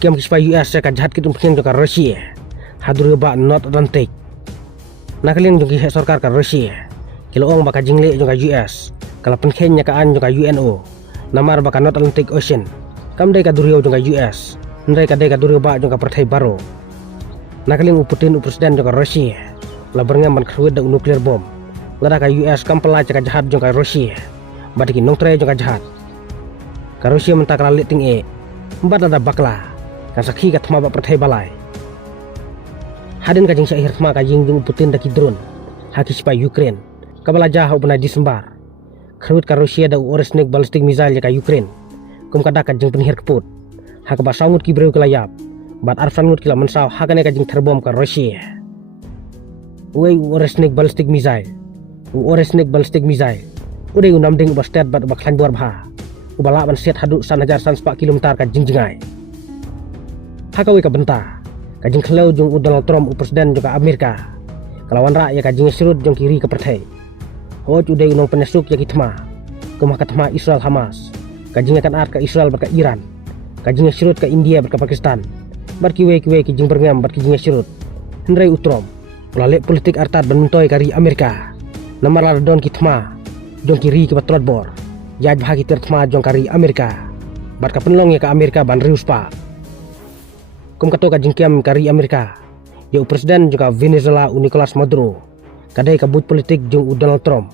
kiam kispa US ka jahat kitum phiang joka Russia hadur ba North Atlantic nakaliang jongi sarkar ka Russia kiloong baka jingle joka US kala penkhenya ka an joka UNO namar baka North Atlantic Ocean kamdai ka durio joka US ndai ka dai ka durio ba joka Partai Baro nakaliang Putin presiden joka Russia la berngam ban khruid da nuclear bomb lada ka US kampala ka jahat joka Russia badiki nongtre joka jahat ka Russia mentakala liting mbad lada bakla kan sakhi ka thma ba Partai balai hadin ka jing sa ihir thma ka jing Putin da ki drone haki sipa Ukraine kabala jah ubna Desember khruid ka Russia da oresnik ballistic missile ka Ukraine kum kada ka jing penhir keput hak ba sangut ki breu kelayap bat arfan ngut kila mensaw hakane ka jing terbom ka Russia uai oresnik ballistic missile udai unamding ba stat bat ba khlan bor bha ubala ban set hadu 1,104 km ka jingjingai hakawi ka benta ka jing khlau jung Donald Trump presiden juga Amerika kalawan ra ya ka jing sirut jong kiri ka Partai hoj udai unong penesuk ya kitma kumah ka tma Israel Hamas ka jing kan art ka Israel ber ka Iran ka jing sirut ka India ber ka Pakistan bar kiwe ki jing berngam bar ki jing sirut hendrai utrom lale politik artat bentoy kari Amerika namar la don kitma jong kiri ka Trotbor yaj bahagi tertma jong kari Amerika bar ka penlong ya ka Amerika ban rius pa kum kato ka jingkiam kari Amerika ya presiden juga Venezuela Nicolas Maduro kadai kabut politik jong Donald Trump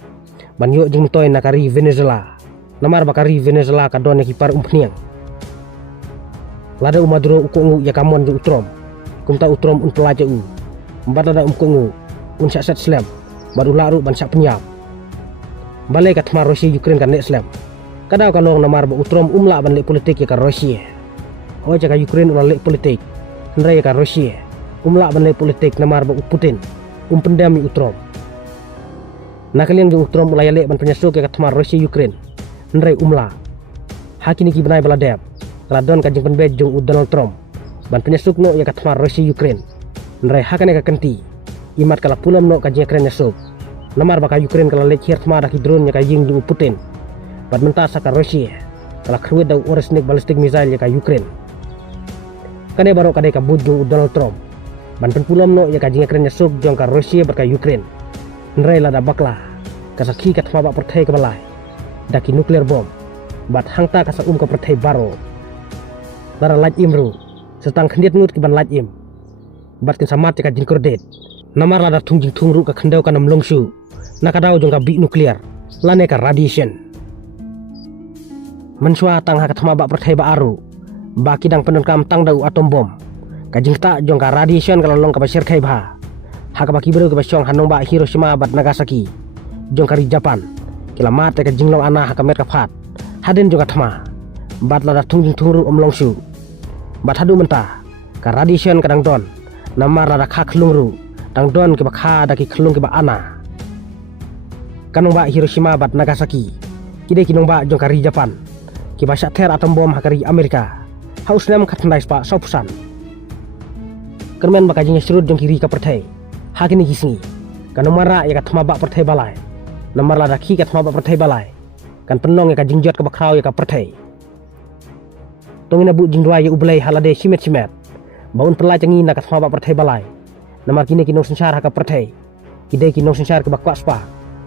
ban yo jing toy na kari Venezuela namar bakari Venezuela ka don kipar umpniang lada Maduro ukungu ya kamon jong Trump kum ta Trump un pelaja mbad lada ukungu un sat slam baru laru ban sak penyap balai ka thma Russia Ukraine kan nek slam kadau kalong namar ba Trump umla ban le politik ya ka Russia ho jaga Ukraine ula le politik ndrai ka Russia umla ban le politik namar ba Putin pendami Trump nakaliang jong Trump ulaya le ban penyasuk ya ka thma Russia Ukraine ndrai umla hakini ki benai baladep radon ka jing penbej jong Donald Trump ban penyasuk no ya ka thma Russia Ukraine ndrai hakane ka kenti imat kala pulam no ka jing Ukraine nyasuk namar baka Ukraine kala le khir thma da ki drone ya ka jing jong Putin bat menta sa ka Russia kala khruid da oresnik ballistic missile ya ka Ukraine kane baro kade ka budjung Donald Trump ban penpulam no ya ka jing Ukraine nyasuk jong ka Russia ber ka Ukraine ndrai la da bakla ka sakhi ka thma ba Partai ka balai da ki nuclear bomb bat hangta ka sa ka Partai Baro lara laj imru setang khendit ngut ki ban laj im bat kin samat ka jing kordet namar la da tungjing tungru ka khendau ka nam longshu nakadau jong ka bi nuclear lane ka radiation mensua tang ha ka thma ba Partai ba aru baki dang penenkam tang dau atom bom kajing ta jong ka radiation kalau long ka basir khai bha hak baki beru ka basyong hanong ba Hiroshima bat Nagasaki jong kari Japan kila mate ka jinglong ana hak met ka phat hadin jong ka thma bat la da tungjing tungru omlong shu bat hadu menta ka radiation kadang don namar la da kha khlungru dang don ke bakha da ki khlung ke ba ana kanong ba Hiroshima bat Nagasaki kide kinong ba jong kari Japan ki ba ter atom bom hakari Amerika haus nam khatndai spa sopusan kermen baka jing sirut jong kiri ka Partai hakini gisngi kanomara ya ka thma ba Partai balai namar la rakhi ka thma ba Partai balai kan penong ya ka jingjot ka bakrau ya ka Partai tongina bu jingdwa ya ublai halade simet baun pelai cangi na ka thma ba Partai balai namar kini kinong sensar ha ka Partai kidai kinong sensar ka bakwa spa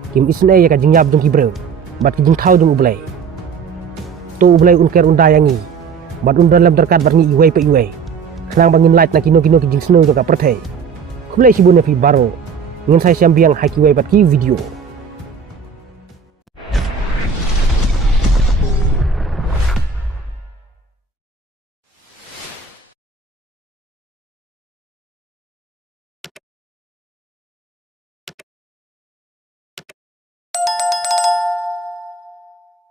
kim isne ya ka jingyab jong kibreu bat ki jing thau jong ublai to ublai unker undayangi bat undan lam terkat bat ngi iwai pe iwai khnang bangin light na kino ki jing snow jong ka Partai kumlai sibune fi baro ngin sai siam biang haki wai bat ki video